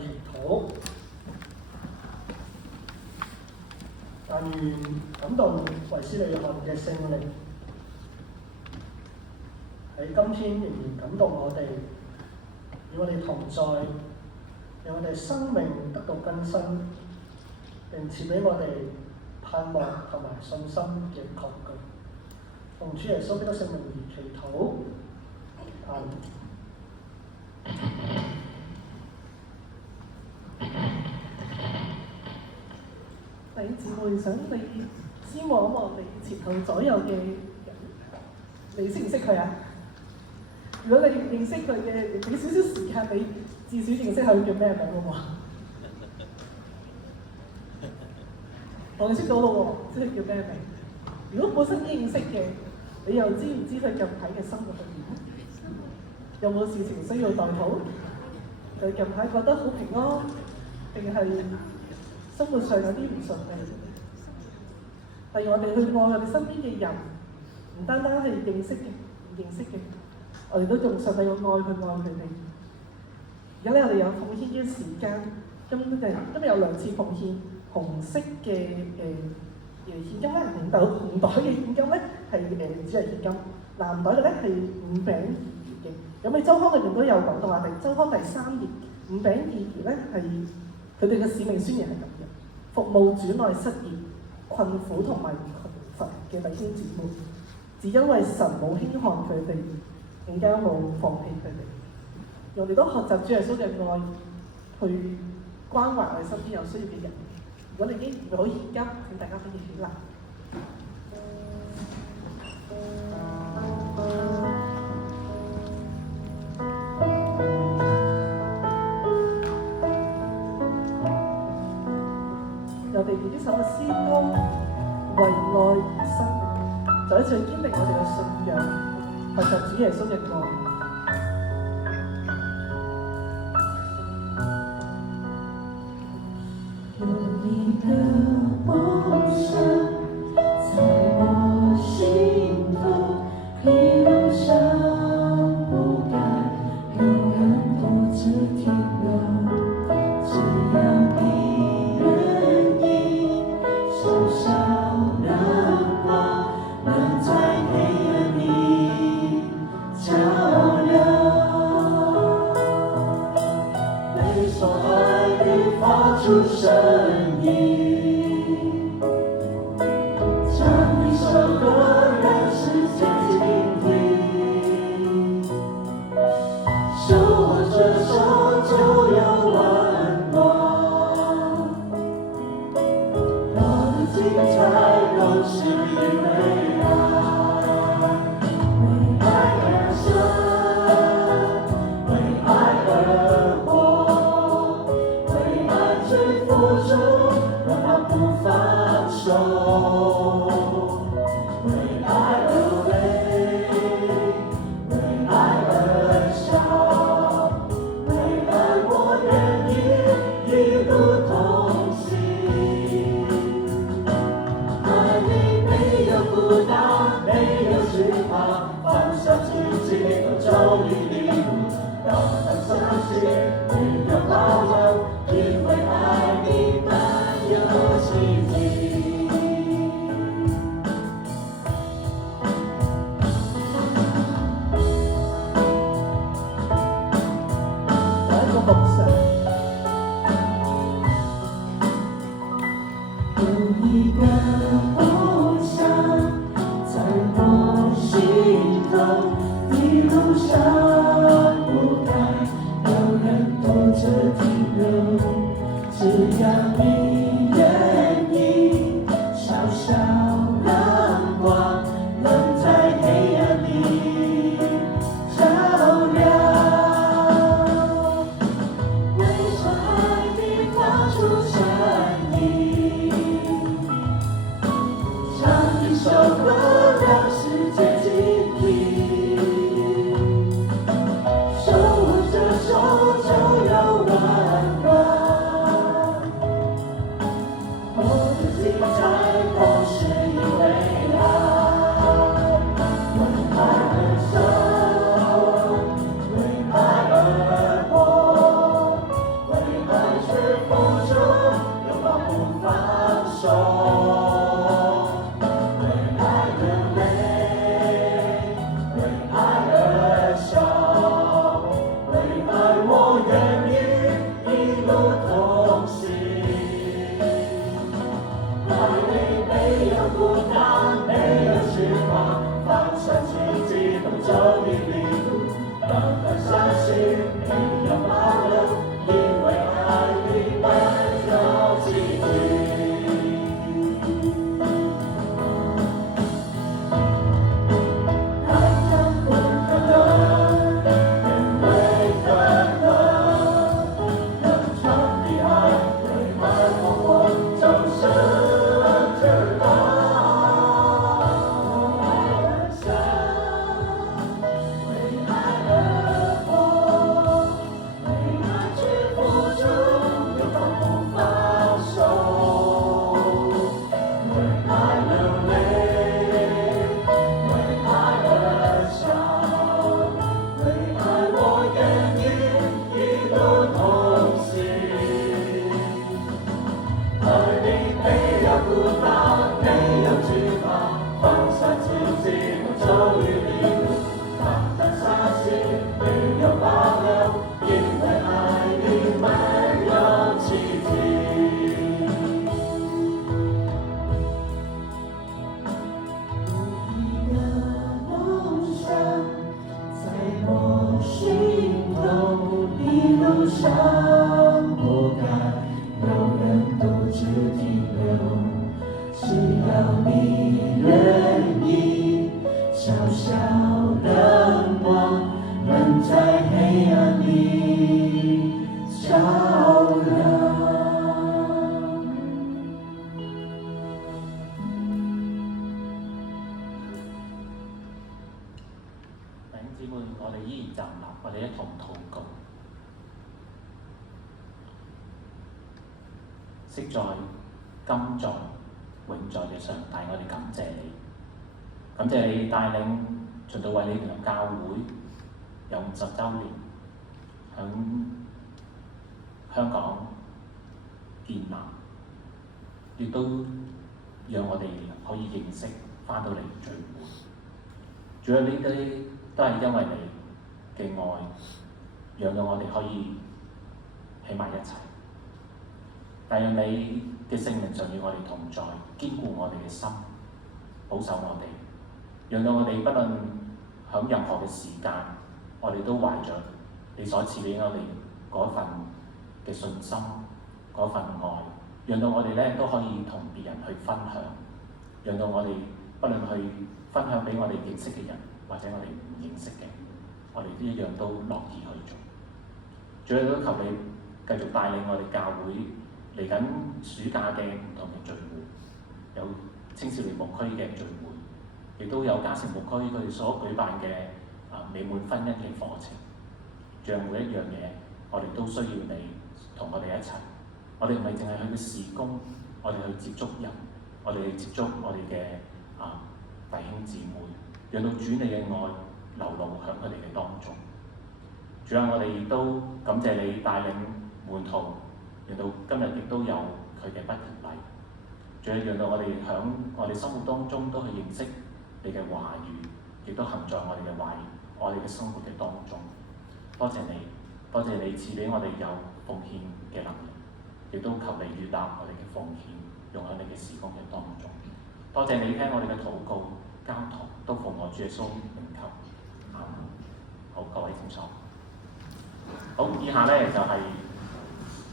祈禱。但願感動衛斯理約翰嘅聖靈喺今天仍然感動我哋，與我哋同在，讓我哋生命得到更新，並賜俾我哋盼望同埋信心嘅確據。奉主耶穌基督聖名而祈禱，阿門。弟兄姊妹，想你先望一望你前後左右嘅人，你識唔識佢啊？如果你唔認識佢嘅，俾少少時間你至少認識下佢叫咩名好唔好？我哋識到咯喎，知佢叫咩名？如果本身已經認識嘅，你又知唔知佢近排嘅生活係點？有冇事情需要代禱？佢近排覺得好平安，定係生活上有啲唔順利？例如我哋去愛我哋身邊嘅人，唔單單係認識嘅、唔認識嘅，我哋都用上帝嘅愛去愛佢哋。而家咧，我哋有奉獻嘅時間，今日有2次奉獻，紅色嘅現金咧，紅袋嘅現金咧係只係現金，藍袋嘅咧係5餅2魚嘅。咁喺週刊裏邊都有講到話，週刊第3頁5餅2魚咧係佢哋嘅使命宣言係咁嘅：服務主內失業、困苦同埋窮乏嘅弟兄姊妹，只因為神冇輕看佢哋，更加冇放棄佢哋。我哋都學習主耶穌嘅愛，去關懷我哋身邊有需要嘅人。如果你已經預備好現金，請大家可以起立。我哋呢首嘅詩歌為愛而生，就一齊堅定我哋嘅信仰，學習主耶穌嘅愛。有你的夢想在我心頭，一路上不該有人獨自停留，只要你願意，小小亮光能在黑暗裡照亮，每所愛裡發出聲音，唱一首歌讓世界傾聽，手握着手就有溫暖，我的精彩都是因為愛，為愛而生，為愛而活，為愛去付出，讓它不放手，為愛而為，為愛而笑，為愛我願意一路同行，愛裡沒有孤單，沒有懼怕，放下自己和走一里路，讓他相信沒有保留，因為愛裡滿有奇蹟。有一個夢想，有一個夢想在我心頭，一路上不該有人獨自停留，只要你願意，小小亮光能在黑暗裡照亮，為所愛裡發出聲音，唱一首歌讓世界傾聽，手握着手就有溫暖，昔在、今在、永在嘅上帝，我哋感謝你，感謝你帶領循道衛理聯合教會有50週年，響香港建立，亦都讓我哋可以認識返到嚟聚會。主要呢啲都係因為你嘅愛，讓到我哋可以喺埋一齊。但願你嘅聖靈常與我哋同在，堅固我哋嘅心，保守我哋，讓到我哋不論響任何嘅時間，我哋都懷着你所賜俾我哋嗰份嘅信心、嗰份愛，讓到我哋咧都可以同別人去分享，讓到我哋不論去分享俾我哋認識嘅人，或者我哋唔認識嘅，我哋都一樣都樂意去做。最後都求你繼續帶領我哋教會嚟緊暑假嘅唔同嘅聚會，有青少年牧區嘅聚會，亦都有嘉誠牧區佢哋所舉辦嘅美滿婚姻嘅課程。仲有每一樣嘢，我哋都需要你同我哋一齊。我哋唔係淨係去嘅事工，我哋去接觸人，我哋去接觸我哋嘅弟兄姊妹，讓到主你嘅愛流露響佢哋嘅當中。主啊，我哋亦都感謝你帶領門徒，讓到今日亦都有佢嘅畢業禮。仲要讓到我哋響我哋生活當中都去認識你嘅話語，亦都行在我哋嘅生活嘅當中。多謝你，多謝你賜俾我哋有奉獻嘅能力，亦都求你悅納我哋嘅奉獻，用喺你嘅事工嘅當中。多謝你聽我哋嘅禱告、交託，都奉我主耶穌名求。阿們。好，各位請坐。好，以下咧就係